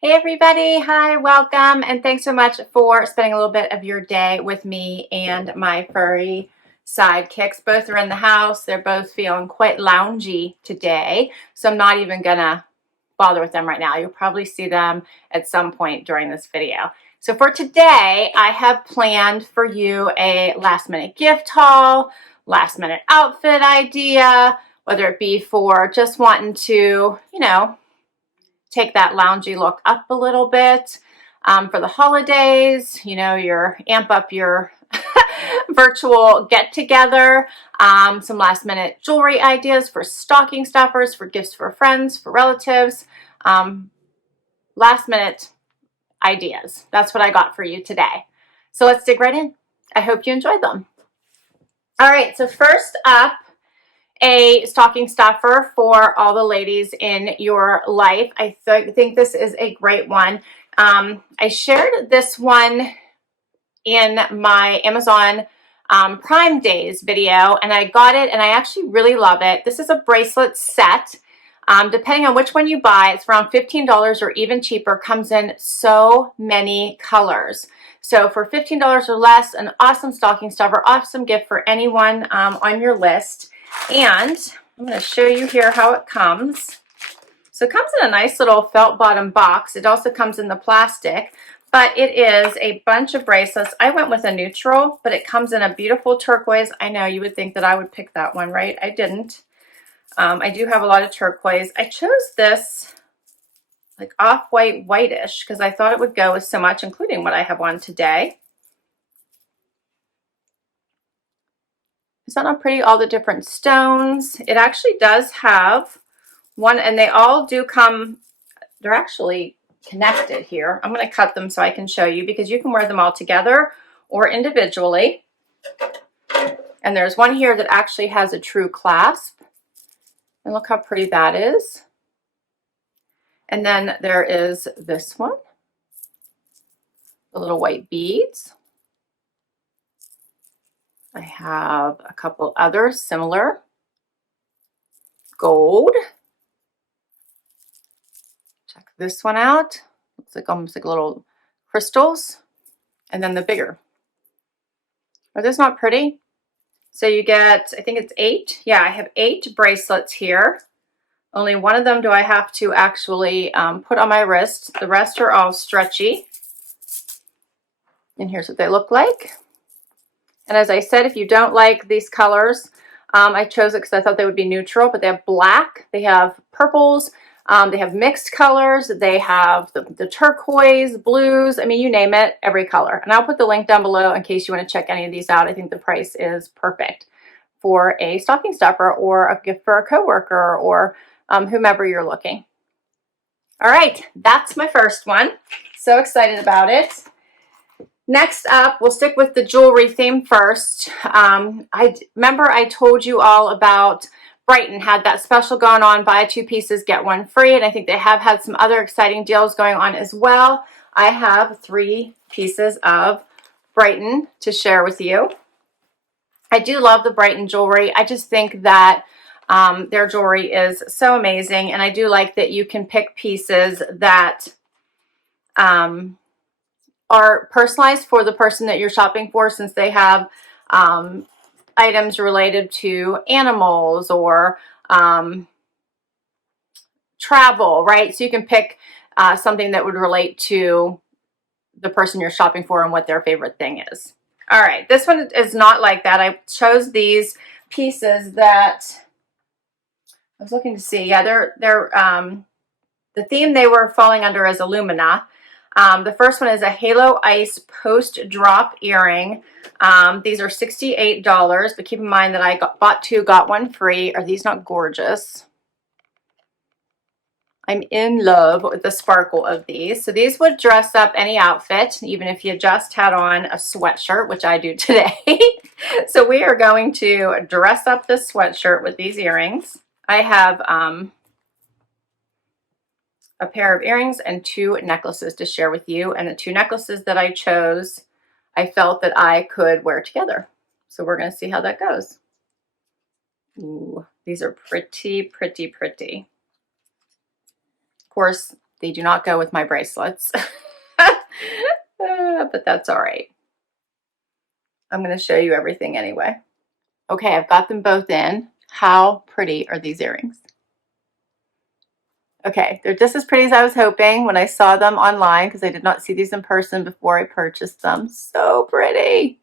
Hey everybody, hi, welcome, and thanks so much for spending a little bit of your day with me and my furry sidekicks. Both are in the house. They're both feeling quite loungy today, so I'm not even gonna bother with them right now. You'll probably see them at some point during this video. So for today, I have planned for you a last minute gift haul, last minute outfit idea, whether it be for just wanting to, take that loungy look up a little bit for the holidays, your amp up your virtual get together, some last minute jewelry ideas for stocking stuffers, for gifts for friends, for relatives, last minute ideas. That's what I got for you today. So let's dig right in. I hope you enjoyed them. All right, so first up, a stocking stuffer for all the ladies in your life. I think this is a great one. I shared this one in my Amazon Prime Days video, and I got it, and I actually really love it. This is a bracelet set. Depending on which one you buy, it's around $15 or even cheaper. Comes in so many colors. So for $15 or less, an awesome stocking stuffer, awesome gift for anyone on your list. And I'm going to show you here how it comes. So it comes in a nice little felt bottom box. It also comes in the plastic, but it is a bunch of bracelets. I went with a neutral, but it comes in a beautiful turquoise. I know you would think that I would pick that one, right? I didn't. I do have a lot of turquoise. I chose this like off-white, whitish, because I thought it would go with so much, including what I have on today. Is that not pretty? All the different stones. It actually does have one, and they all do come, they're actually connected here. I'm going to cut them so I can show you, because you can wear them all together or individually. And there's one here that actually has a true clasp. And look how pretty that is. And then there is this one, the little white beads. I have a couple others similar. Gold. Check this one out. Looks like almost like little crystals. And then the bigger. Are those not pretty? So you get, I think it's 8. Yeah, I have 8 bracelets here. Only one of them do I have to actually put on my wrist. The rest are all stretchy. And here's what they look like. And as I said, if you don't like these colors, I chose it because I thought they would be neutral, but they have black, they have purples, they have mixed colors, they have the turquoise, blues, I mean, you name it, every color. And I'll put the link down below in case you want to check any of these out. I think the price is perfect for a stocking stuffer or a gift for a coworker or whomever you're looking. All right, that's my first one. So excited about it. Next up, we'll stick with the jewelry theme first. I remember I told you all about Brighton had that special going on, buy 2 pieces, get 1 free, and I think they have had some other exciting deals going on as well. I have 3 pieces of Brighton to share with you. I do love the Brighton jewelry. I just think that their jewelry is so amazing, and I do like that you can pick pieces that are personalized for the person that you're shopping for, since they have items related to animals or travel, right? So you can pick something that would relate to the person you're shopping for and what their favorite thing is. All right, this one is not like that. I chose these pieces that I was looking to see. Yeah, they're the theme they were falling under is Illumina. The first one is a Halo Ice Post Drop Earring. These are $68, but keep in mind that I bought 2, got 1 free. Are these not gorgeous? I'm in love with the sparkle of these. So these would dress up any outfit, even if you just had on a sweatshirt, which I do today. So we are going to dress up this sweatshirt with these earrings. I have a pair of earrings and 2 necklaces to share with you. And the 2 necklaces that I chose, I felt that I could wear together. So we're going to see how that goes. Ooh, these are pretty, pretty, pretty. Of course, They do not go with my bracelets. But that's all right. I'm going to show you everything anyway. Okay, I've got them both in. How pretty are these earrings? Okay, they're just as pretty as I was hoping when I saw them online, because I did not see these in person before I purchased them. So pretty.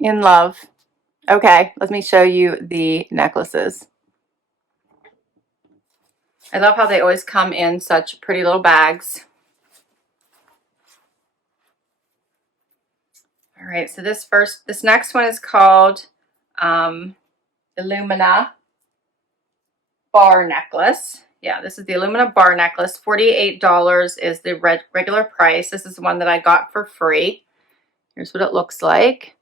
In love. Okay, let me show you the necklaces. I love how they always come in such pretty little bags. All right, so this next one is called Illumina bar necklace. Yeah, this is the Illumina bar necklace. $48 is the regular price. This is the one that I got for free. Here's what it looks like.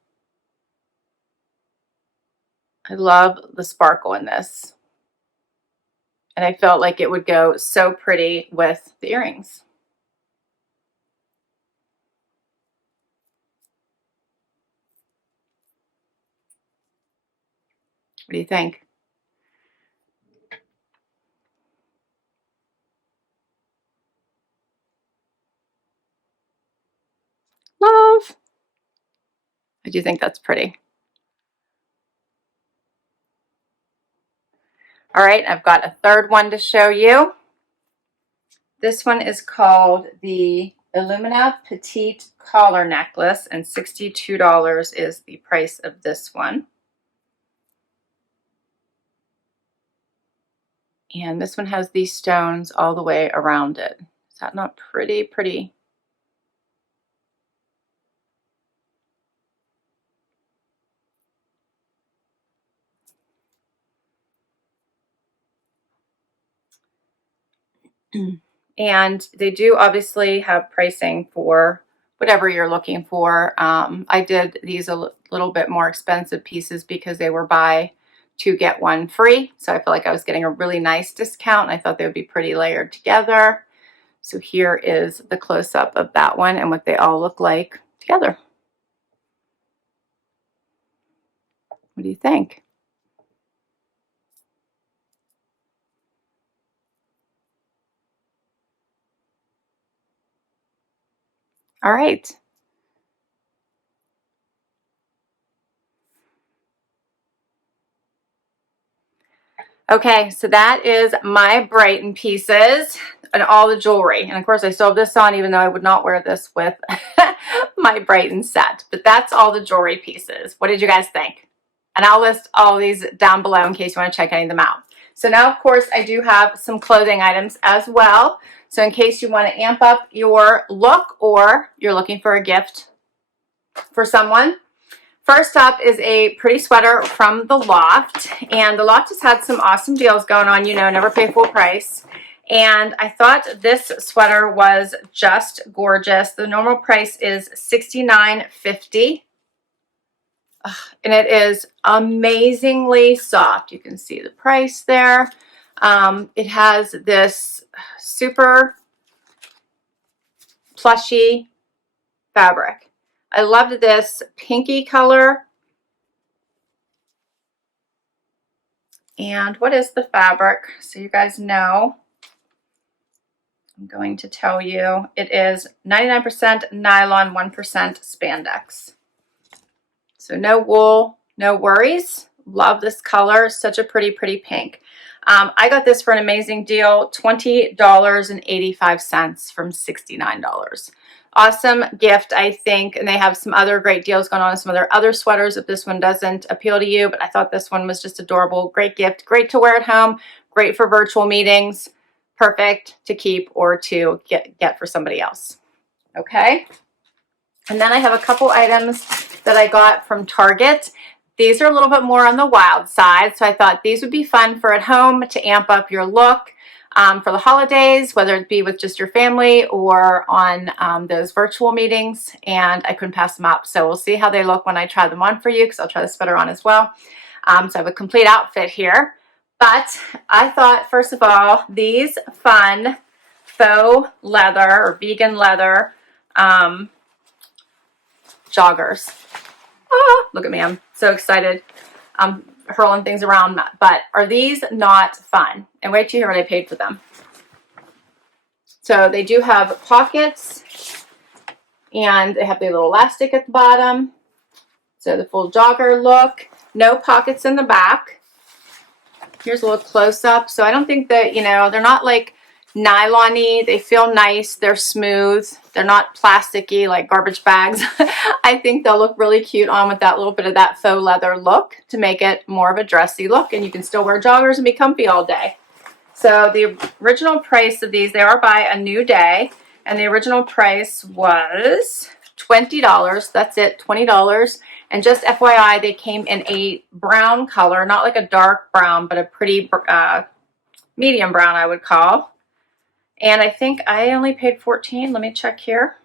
I love the sparkle in this. And I felt like it would go so pretty with the earrings. What do you think? Love. I do think that's pretty. All right, I've got a third one to show you. This one is called the Illumina Petite Collar Necklace, and $62 is the price of this one. And this one has these stones all the way around it. Is that not pretty, pretty? And they do obviously have pricing for whatever you're looking for. I did these a little bit more expensive pieces because they were buy two get one free. So I feel like I was getting a really nice discount. I thought they would be pretty layered together. So here is the close-up of that one and what they all look like together. What do you think? All right. Okay, so that is my Brighton pieces and all the jewelry. And of course I still have this on, even though I would not wear this with my Brighton set. But that's all the jewelry pieces. What did you guys think? And I'll list all these down below in case you want to check any of them out. So now, of course, I do have some clothing items as well. So in case you want to amp up your look or you're looking for a gift for someone. First up is a pretty sweater from the Loft, and the Loft has had some awesome deals going on, you know, never pay full price. And I thought this sweater was just gorgeous. The normal price is $69.50. And it is amazingly soft. You can see the price there. It has this super plushy fabric. I loved this pinky color. And what is the fabric? So you guys know. I'm going to tell you. It is 99% nylon, 1% spandex. So no wool, no worries. Love this color. Such a pretty, pretty pink. I got this for an amazing deal, $20.85 from $69. Awesome gift, I think, and they have some other great deals going on, some of their other sweaters if this one doesn't appeal to you, but I thought this one was just adorable. Great gift, great to wear at home, great for virtual meetings, perfect to keep or to get for somebody else. Okay, and then I have a couple items that I got from Target. These are a little bit more on the wild side, so I thought these would be fun for at home to amp up your look. For the holidays, whether it be with just your family or on those virtual meetings, and I couldn't pass them up. So we'll see how they look when I try them on for you, because I'll try the sweater on as well. So I have a complete outfit here. But I thought, first of all, these fun faux leather or vegan leather joggers. Ah, look at me, I'm so excited. I'm hurling things around, but are these not fun? And wait till you hear what I paid for them. So they do have pockets, and they have the little elastic at the bottom. So the full jogger look, no pockets in the back. Here's a little close-up. So I don't think that, you know, they're not like nylon-y. They feel nice. They're smooth. They're not plasticky like garbage bags. I think they'll look really cute on with that little bit of that faux leather look to make it more of a dressy look, and you can still wear joggers and be comfy all day. So the original price of these, they are by a new day, and the original price was $20. That's it, $20. And just FYI, they came in a brown color, not like a dark brown, but a pretty medium brown, I would call. And I think I only paid $14. Let me check here.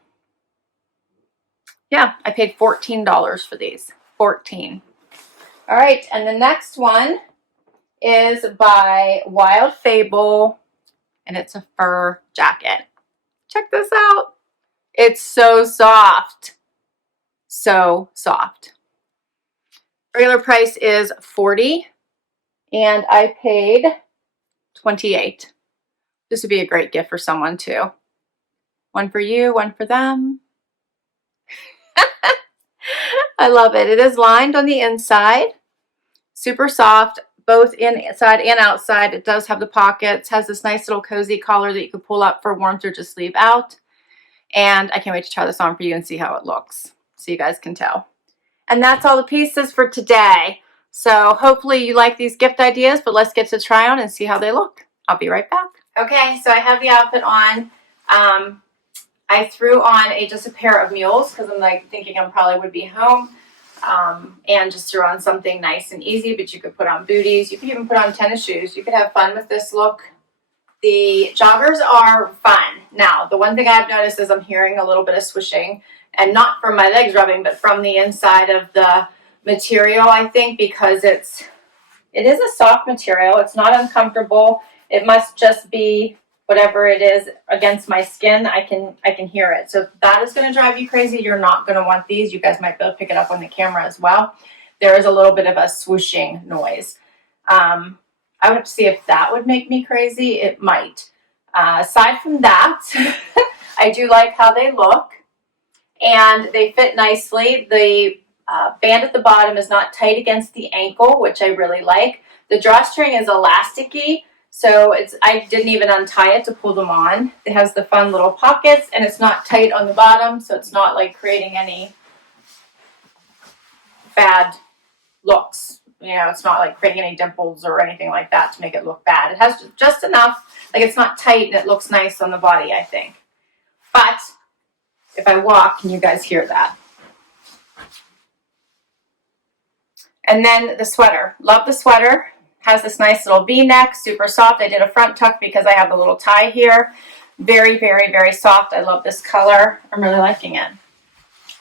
Yeah, I paid $14 for these. 14. All right, and the next one is by Wild Fable, and it's a fur jacket. Check this out. It's so soft. So soft. Regular price is $40, and I paid $28. This would be a great gift for someone too. One for you, one for them. I love it. It is lined on the inside. Super soft, both inside and outside. It does have the pockets, has this nice little cozy collar that you can pull up for warmth or just leave out. And I can't wait to try this on for you and see how it looks, so you guys can tell. And that's all the pieces for today. So hopefully you like these gift ideas, but let's get to try on and see how they look. I'll be right back. Okay, so I have the outfit on. I threw on just a pair of mules because I'm like thinking I probably would be home. And just threw on something nice and easy, but you could put on booties. You could even put on tennis shoes. You could have fun with this look. The joggers are fun. Now, the one thing I've noticed is I'm hearing a little bit of swishing, and not from my legs rubbing, but from the inside of the material, I think, because it is a soft material. It's not uncomfortable. It must just be whatever it is against my skin. I can hear it. So if that is going to drive you crazy, you're not going to want these. You guys might be able to pick it up on the camera as well. There is a little bit of a swooshing noise. I would have to see if that would make me crazy. It might. Aside from that, I do like how they look, and they fit nicely. The band at the bottom is not tight against the ankle, which I really like. The drawstring is elasticy, so I didn't even untie it to pull them on. It has the fun little pockets, and it's not tight on the bottom, so it's not like creating any bad looks. You know, it's not like creating any dimples or anything like that to make it look bad. It has just enough, like it's not tight and it looks nice on the body, I think. But if I walk, can you guys hear that? And then the sweater. Love the sweater. Has this nice little V-neck, super soft. I did a front tuck because I have the little tie here. Very, very, very soft. I love this color. I'm really liking it.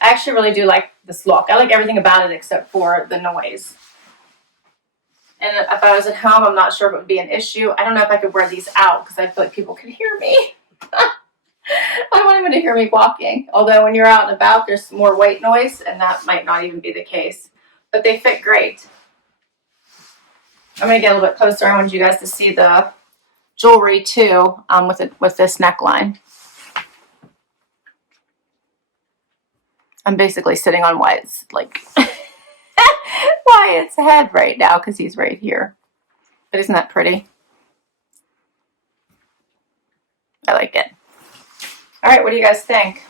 I actually really do like this look. I like everything about it except for the noise. And if I was at home, I'm not sure if it would be an issue. I don't know if I could wear these out because I feel like people could hear me. I don't want anyone to hear me walking. Although when you're out and about, there's more white noise, and that might not even be the case. But they fit great. I'm going to get a little bit closer. I want you guys to see the jewelry too with this neckline. I'm basically sitting on Wyatt's Wyatt's head right now because he's right here. But isn't that pretty? I like it. All right, what do you guys think?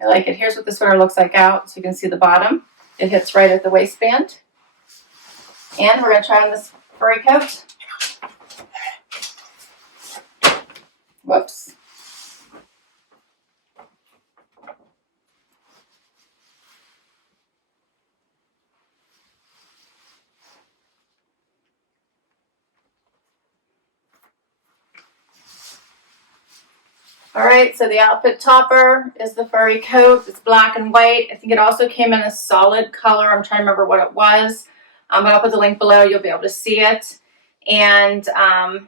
I like it. Here's what the sweater looks like out, so you can see the bottom. It hits right at the waistband. And we're going to try on this furry coat. Whoops. All right, so the outfit topper is the furry coat. It's black and white. I think it also came in a solid color. I'm trying to remember what it was. But I'll put the link below. You'll be able to see it. And I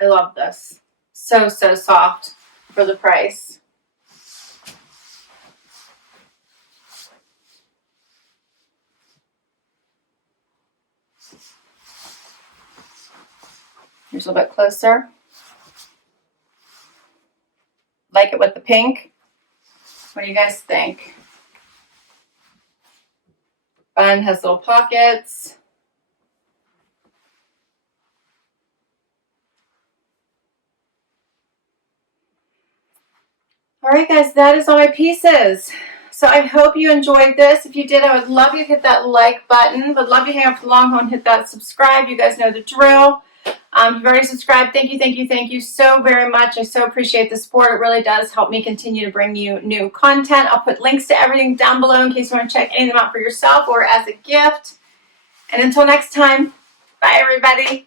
love this. So, so soft. for the price. Here's a little bit closer. Like it with the pink? What do you guys think? Fun, has little pockets. All right, guys, that is all my pieces. So I hope you enjoyed this. If you did, I would love you to hit that like button. Would love you to hang up the long hole and hit that subscribe. You guys know the drill. If you've already subscribed, thank you so very much. I so appreciate the support. It really does help me continue to bring you new content. I'll put links to everything down below in case you want to check any of them out for yourself or as a gift. And until next time, bye everybody.